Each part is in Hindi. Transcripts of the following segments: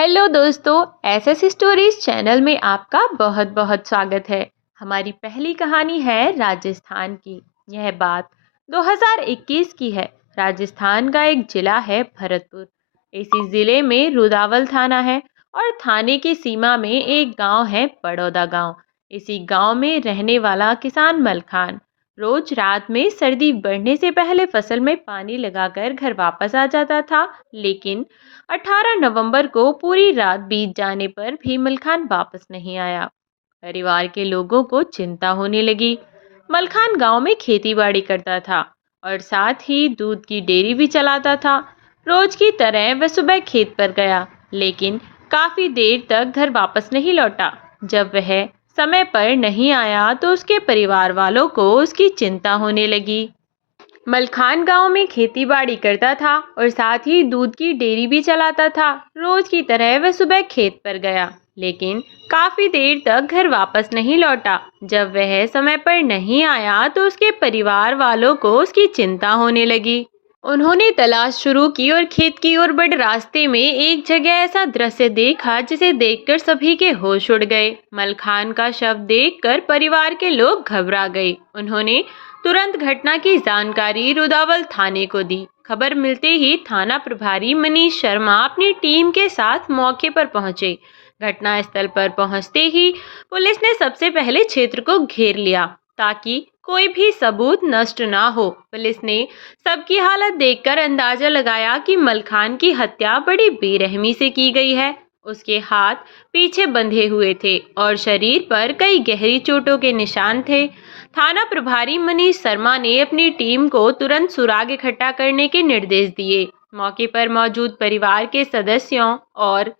हेलो दोस्तों, एसएस स्टोरीज चैनल में आपका बहुत बहुत स्वागत है। हमारी पहली कहानी है राजस्थान की। यह बात 2021 की है। राजस्थान का एक जिला है भरतपुर। इसी जिले में रुदावल थाना है और थाने की सीमा में एक गांव है बड़ौदा गांव। इसी गांव में रहने वाला किसान मलखान रोज रात में सर्दी बढ़ने से पहले फसल में पानी लगाकर घर वापस आ जाता था। लेकिन 18 नवंबर को पूरी रात बीत जाने पर भी मलखान वापस नहीं आया। परिवार के लोगों को चिंता होने लगी। मलखान गांव में खेती बाड़ी करता था और साथ ही दूध की डेयरी भी चलाता था। रोज की तरह वह सुबह खेत पर गया, लेकिन काफी देर तक घर वापस नहीं लौटा। जब वह समय पर नहीं आया तो उसके परिवार वालों को उसकी चिंता होने लगी। मलखान गांव में खेती बाड़ी करता था और साथ ही दूध की डेयरी भी चलाता था। रोज की तरह वह सुबह खेत पर गया, लेकिन काफी देर तक घर वापस नहीं लौटा। जब वह समय पर नहीं आया तो उसके परिवार वालों को उसकी चिंता होने लगी। उन्होंने तलाश शुरू की और खेत की ओर बढ़े रास्ते में एक जगह ऐसा दृश्य देखा जिसे देखकर सभी के होश उड़ गए। मलखान का शव देखकर परिवार के लोग घबरा गए। उन्होंने तुरंत घटना की जानकारी रुदावल थाने को दी। खबर मिलते ही थाना प्रभारी मनीष शर्मा अपनी टीम के साथ मौके पर पहुंचे। घटनास्थल पर पहुंचते ही पुलिस ने सबसे पहले क्षेत्र को घेर लिया ताकि कोई भी सबूत नष्ट ना हो। पुलिस ने सबकी हालत देखकर अंदाजा लगाया कि मलखान की हत्या बड़ी बेरहमी से की गई है। उसके हाथ पीछे बंधे हुए थे और शरीर पर कई गहरी चोटों के निशान थे। थाना प्रभारी मनीष शर्मा ने अपनी टीम को तुरंत सुराग इकट्ठा करने के निर्देश दिए। मौके पर मौजूद परिवार के सदस्यों और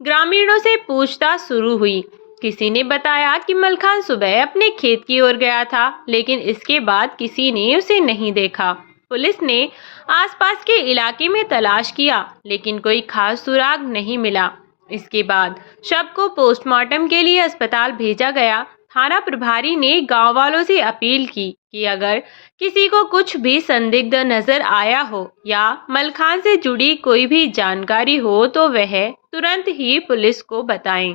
ग्रामीणों से पूछताछ शुरू हुई। किसी ने बताया कि मलखान सुबह अपने खेत की ओर गया था, लेकिन इसके बाद किसी ने उसे नहीं देखा। पुलिस ने आसपास के इलाके में तलाश किया, लेकिन कोई खास सुराग नहीं मिला। इसके बाद शव को पोस्टमार्टम के लिए अस्पताल भेजा गया। थाना प्रभारी ने गांव वालों से अपील की कि अगर किसी को कुछ भी संदिग्ध नजर आया हो या मलखान से जुड़ी कोई भी जानकारी हो तो वह तुरंत ही पुलिस को बताएं।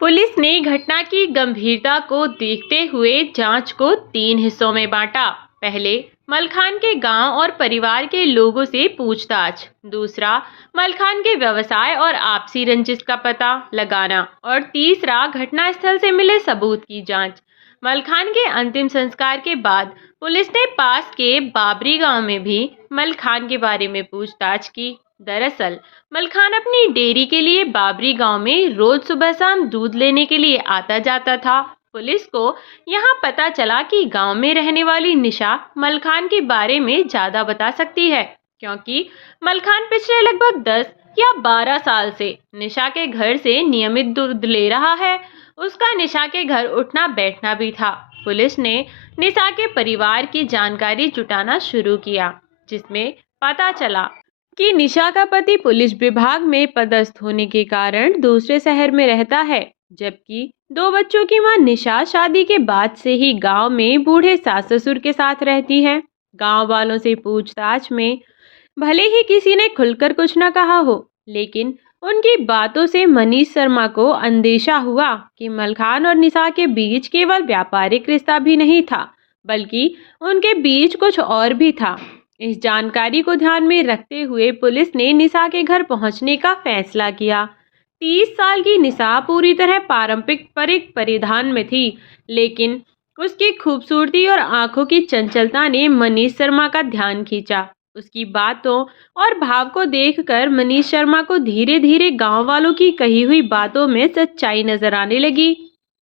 पुलिस ने घटना की गंभीरता को देखते हुए जांच को 3 हिस्सों में बांटा। पहले मलखान के गांव और परिवार के लोगों से पूछताछ, दूसरा मलखान के व्यवसाय और आपसी रंजिश का पता लगाना और तीसरा घटनास्थल से मिले सबूत की जांच। मलखान के अंतिम संस्कार के बाद पुलिस ने पास के बाबरी गांव में भी मलखान के बारे में पूछताछ की। दरअसल मलखान अपनी डेयरी के लिए बाबरी गांव में रोज सुबह शाम दूध लेने के लिए आता जाता था। पुलिस को यहाँ पता चला कि गांव में रहने वाली निशा मलखान के बारे में ज्यादा बता सकती है, क्योंकि मलखान पिछले लगभग 10 या 12 साल से निशा के घर से नियमित दूध ले रहा है। उसका निशा के घर उठना बैठना भी था। पुलिस ने निशा के परिवार की जानकारी जुटाना शुरू किया, जिसमें पता चला कि निशा का पति पुलिस विभाग में पदस्थ होने के कारण दूसरे शहर में रहता है, जबकि 2 बच्चों की मां निशा शादी के बाद से ही गांव में बूढ़े सास ससुर के साथ रहती है। गांव वालों से पूछताछ में भले ही किसी ने खुलकर कुछ न कहा हो, लेकिन उनकी बातों से मनीष शर्मा को अंदेशा हुआ कि मलखान और निशा के बीच केवल व्यापारिक रिश्ता भी नहीं था, बल्कि उनके बीच कुछ और भी था। इस जानकारी को ध्यान में रखते हुए पुलिस ने निशा के घर पहुंचने का फैसला किया। 30 साल की निशा पूरी तरह पारंपरिक परिधान में थी, लेकिन उसकी खूबसूरती और आंखों की चंचलता ने मनीष शर्मा का ध्यान खींचा। उसकी बातों और भाव को देखकर मनीष शर्मा को धीरे धीरे गांव वालों की कही हुई बातों में सच्चाई नजर आने लगी।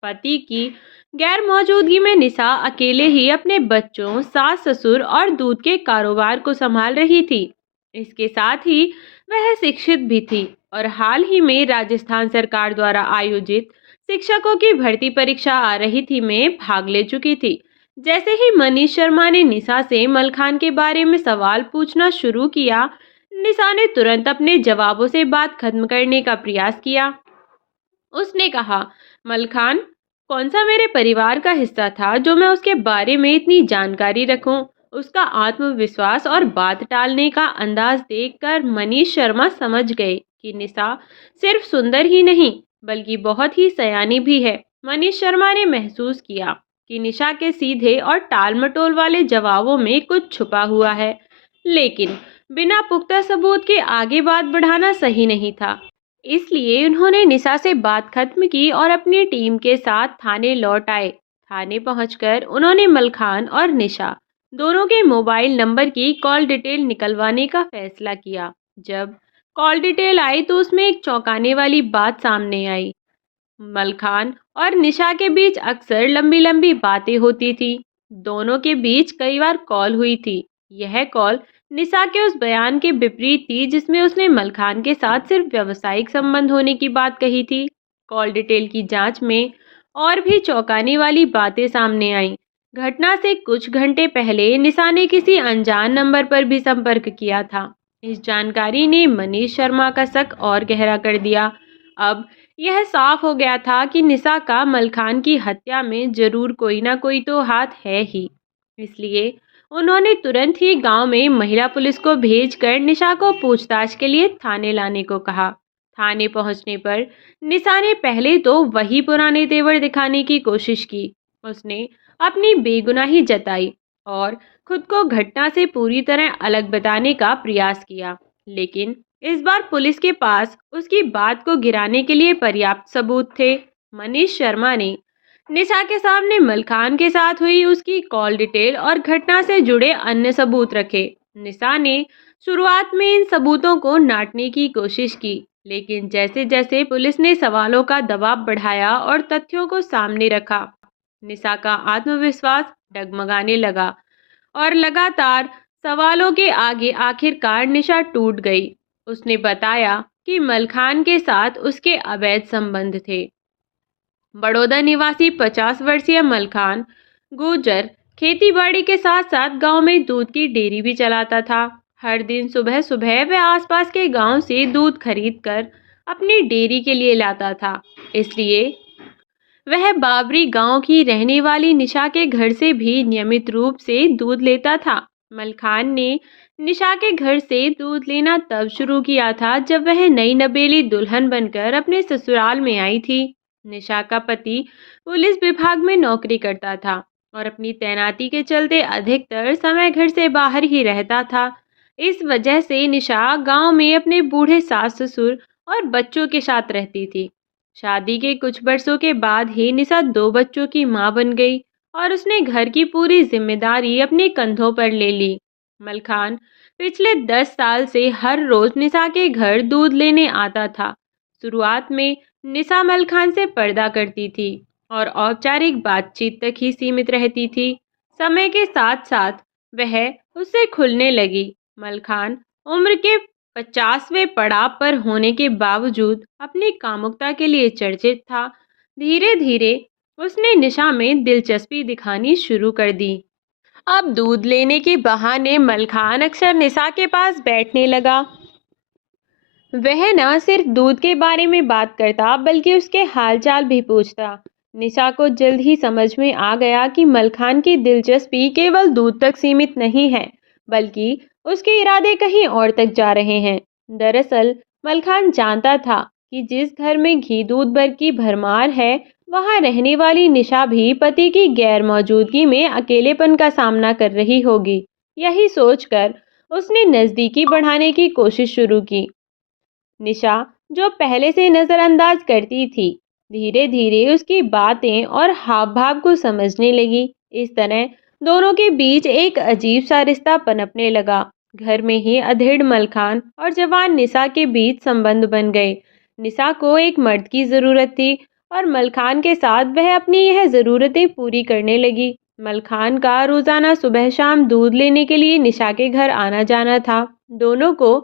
पति की गैर मौजूदगी में निशा अकेले ही अपने बच्चों, सास ससुर और दूध के कारोबार को संभाल रही थी। इसके साथ ही वह शिक्षित भी थी और हाल ही में राजस्थान सरकार द्वारा आयोजित शिक्षकों की भर्ती परीक्षा आ रही थी में भाग ले चुकी थी। जैसे ही मनीष शर्मा ने निशा से मलखान के बारे में सवाल पूछना शुरू किया, निशा ने तुरंत अपने जवाबों से बात खत्म करने का प्रयास किया। उसने कहा, मलखान कौन सा मेरे परिवार का हिस्सा था जो मैं उसके बारे में इतनी जानकारी रखूं? उसका आत्मविश्वास और बात टालने का अंदाज देखकर मनीष शर्मा समझ गए कि निशा सिर्फ सुंदर ही नहीं बल्कि बहुत ही सयानी भी है। मनीष शर्मा ने महसूस किया कि निशा के सीधे और टाल-मटोल वाले जवाबों में कुछ छुपा हुआ है, लेकिन बिना पुख्ता सबूत के आगे बात बढ़ाना सही नहीं था। इसलिए उन्होंने निशा से बात खत्म की और अपनी टीम के साथ थाने लौट आए। थाने पहुंचकर उन्होंने मलखान और निशा दोनों के मोबाइल नंबर की कॉल डिटेल निकलवाने का फैसला किया। जब कॉल डिटेल आई तो उसमें एक चौंकाने वाली बात सामने आई। मलखान और निशा के बीच अक्सर लंबी लंबी बातें होती थी। दोनों के बीच कई बार कॉल हुई थी। यह कॉल निशा के उस बयान के विपरीत थी जिसमें उसने मलखान के साथ सिर्फ व्यावसायिक संबंध होने की बात कही थी। कॉल डिटेल की जांच में और भी चौंकाने वाली बातें सामने आईं। घटना से कुछ घंटे पहले निशा ने किसी अनजान नंबर पर भी संपर्क किया था। इस जानकारी ने मनीष शर्मा का शक और गहरा कर दिया। अब यह साफ हो गया था कि निशा का मलखान की हत्या में जरूर कोई ना कोई तो हाथ है ही। इसलिए उन्होंने तुरंत ही गांव में महिला पुलिस को भेजकर निशा को पूछताछ के लिए थाने लाने को कहा। थाने पहुंचने पर निशा ने पहले तो वही पुराने तेवर दिखाने की कोशिश की। उसने अपनी बेगुनाही जताई और खुद को घटना से पूरी तरह अलग बताने का प्रयास किया, लेकिन इस बार पुलिस के पास उसकी बात को गिराने के लिए पर्याप्त सबूत थे। मनीष शर्मा ने निशा के सामने मलखान के साथ हुई उसकी कॉल डिटेल और घटना से जुड़े अन्य सबूत रखे। निशा ने शुरुआत में इन सबूतों को नाटने की कोशिश की, लेकिन जैसे जैसे पुलिस ने सवालों का दबाव बढ़ाया और तथ्यों को सामने रखा, निशा का आत्मविश्वास डगमगाने लगा और लगातार सवालों के आगे आखिरकार निशा टूट गई। उसने बताया कि मलखान के साथ उसके अवैध संबंध थे। बड़ौदा निवासी 50 वर्षीय मलखान गुर्जर खेतीबाड़ी के साथ साथ गांव में दूध की डेयरी भी चलाता था। हर दिन सुबह सुबह वह आसपास के गांव से दूध खरीदकर अपनी डेयरी के लिए लाता था। इसलिए वह बाबरी गांव की रहने वाली निशा के घर से भी नियमित रूप से दूध लेता था। मलखान ने निशा के घर से दूध लेना तब शुरू किया था जब वह नई नवेली दुल्हन बनकर अपने ससुराल में आई थी। निशा का पति पुलिस विभाग में नौकरी करता था और अपनी तैनाती के चलते अधिकतर समय घर से बाहर ही रहता था। इस वजह से निशा गांव में अपने बूढ़े सास ससुर और बच्चों के साथ रहती थी। शादी के कुछ वर्षों के बाद ही निशा 2 बच्चों की मां बन गई और उसने घर की पूरी जिम्मेदारी अपने कंधों पर ले ली। मलखान पिछले 10 साल से हर रोज निशा के घर दूध लेने आता था। शुरुआत में निशा मलखान से पर्दा करती थी और औपचारिक बातचीत तक ही सीमित रहती थी। समय के साथ साथ वह उससे खुलने लगी। मलखान उम्र के 50वें पड़ाव पर होने के बावजूद अपनी कामुकता के लिए चर्चित था। धीरे धीरे उसने निशा में दिलचस्पी दिखानी शुरू कर दी। अब दूध लेने के बहाने मलखान अक्सर निशा के पास बैठने लगा। वह न सिर्फ दूध के बारे में बात करता बल्कि उसके हालचाल भी पूछता। निशा को जल्द ही समझ में आ गया कि मलखान की दिलचस्पी केवल दूध तक सीमित नहीं है, बल्कि उसके इरादे कहीं और तक जा रहे हैं। दरअसल मलखान जानता था कि जिस घर में घी दूध भर की भरमार है, वहां रहने वाली निशा भी पति की गैर मौजूदगी में अकेलेपन का सामना कर रही होगी। यही सोचकर उसने नज़दीकी बढ़ाने की कोशिश शुरू की। निशा, जो पहले से नजरअंदाज करती थी, धीरे धीरे उसकी बातें और हाव भाव को समझने लगी। इस तरह दोनों के बीच एक अजीब सा रिश्ता पनपने लगा। घर में ही अधेड़ मलखान और जवान निशा के बीच संबंध बन गए। निशा को एक मर्द की जरूरत थी और मलखान के साथ वह अपनी यह जरूरतें पूरी करने लगी। मलखान का रोजाना सुबह शाम दूध लेने के लिए निशा के घर आना जाना था। दोनों को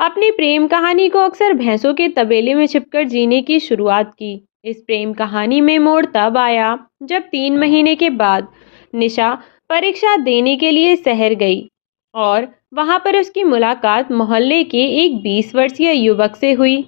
अपनी प्रेम कहानी को अक्सर भैंसों के तबेले में छिपकर जीने की शुरुआत की। इस प्रेम कहानी में मोड़ तब आया जब 3 महीने के बाद निशा परीक्षा देने के लिए शहर गई और वहां पर उसकी मुलाकात मोहल्ले के एक 20 वर्षीय युवक से हुई,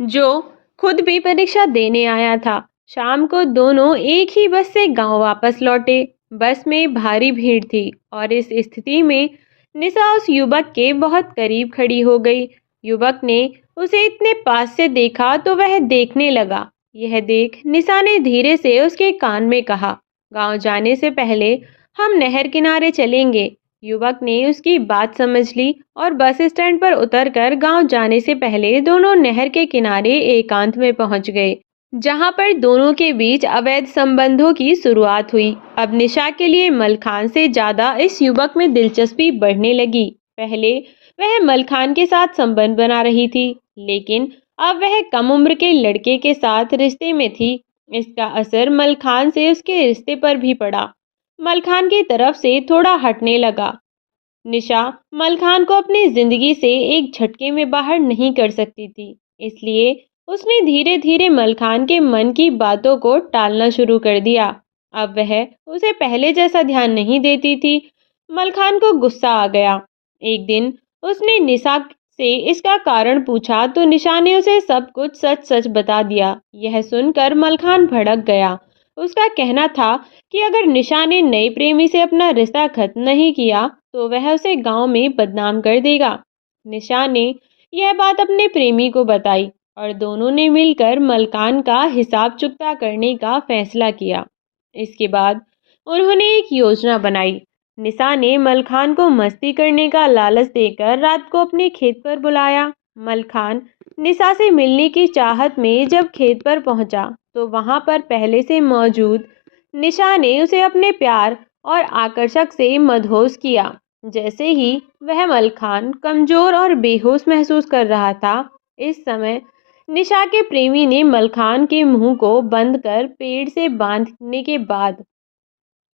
जो खुद भी परीक्षा देने आया था। शाम को दोनों एक ही बस से गांव वापस लौटे। बस में भारी भीड़ थी और इस स्थिति में निशा उस युवक के बहुत करीब खड़ी हो गई। युवक ने उसे इतने पास से देखा तो वह देखने लगा। यह देख निशा ने धीरे से उसके कान में कहा, गांव जाने से पहले हम नहर किनारे चलेंगे। युवक ने उसकी बात समझ ली और बस स्टैंड पर उतरकर गांव जाने से पहले दोनों नहर के किनारे एकांत में पहुंच गए, जहां पर दोनों के बीच अवैध संबंधों की शुरुआत हुई। अब निशा के लिए मलखान से ज्यादा इस युवक में दिलचस्पी बढ़ने लगी। पहले वह मलखान के साथ संबंध बना रही थी, लेकिन अब वह कम उम्र के लड़के के साथ रिश्ते में थी। इसका असर मलखान से उसके रिश्ते पर भी पड़ा। मलखान की तरफ से थोड़ा हटने लगा। निशा मलखान को अपनी जिंदगी से एक झटके में बाहर नहीं कर सकती थी, इसलिए उसने धीरे धीरे मलखान के मन की बातों को टालना शुरू कर दिया। अब वह उसे पहले जैसा ध्यान नहीं देती थी। मलखान को गुस्सा आ गया। एक दिन उसने निशा से इसका कारण पूछा तो निशा ने उसे सब कुछ सच सच बता दिया। यह सुनकर मलखान भड़क गया। उसका कहना था कि अगर निशा ने नए प्रेमी से अपना रिश्ता खत्म नहीं किया तो वह उसे गांव में बदनाम कर देगा। निशा ने यह बात अपने प्रेमी को बताई और दोनों ने मिलकर मलकान का हिसाब चुकता करने का फैसला किया। इसके बाद उन्होंने एक योजना बनाई। निशा ने मलखान को मस्ती करने का लालच देकर रात को अपने खेत पर बुलाया। मलखान निशा से मिलने की चाहत में जब खेत पर पहुंचा तो वहां पर पहले से मौजूद निशा ने उसे अपने प्यार और आकर्षक से मदहोश किया। जैसे ही वह मलखान कमजोर और बेहोश महसूस कर रहा था, इस समय निशा के प्रेमी ने मलखान के मुंह को बंद कर पेड़ से बांधने के बाद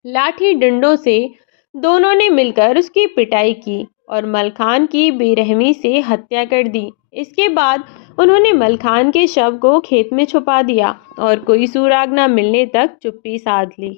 लाठी डंडों से दोनों ने मिलकर उसकी पिटाई की और मलखान की बेरहमी से हत्या कर दी। इसके बाद उन्होंने मलखान के शव को खेत में छुपा दिया और कोई सुराग न मिलने तक चुप्पी साध ली।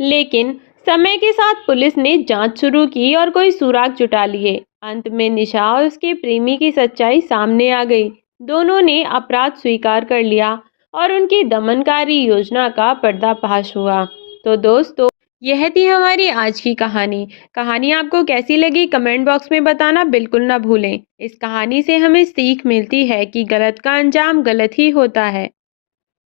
लेकिन समय के साथ पुलिस ने जांच शुरू की और कोई सुराग जुटा लिए। अंत में निशा और उसके प्रेमी की सच्चाई सामने आ गई। दोनों ने अपराध स्वीकार कर लिया और उनकी दमनकारी योजना का पर्दाफाश हुआ। तो दोस्तों, यह थी हमारी आज की कहानी। कहानी आपको कैसी लगी कमेंट बॉक्स में बताना बिल्कुल ना भूलें। इस कहानी से हमें सीख मिलती है कि गलत का अंजाम गलत ही होता है।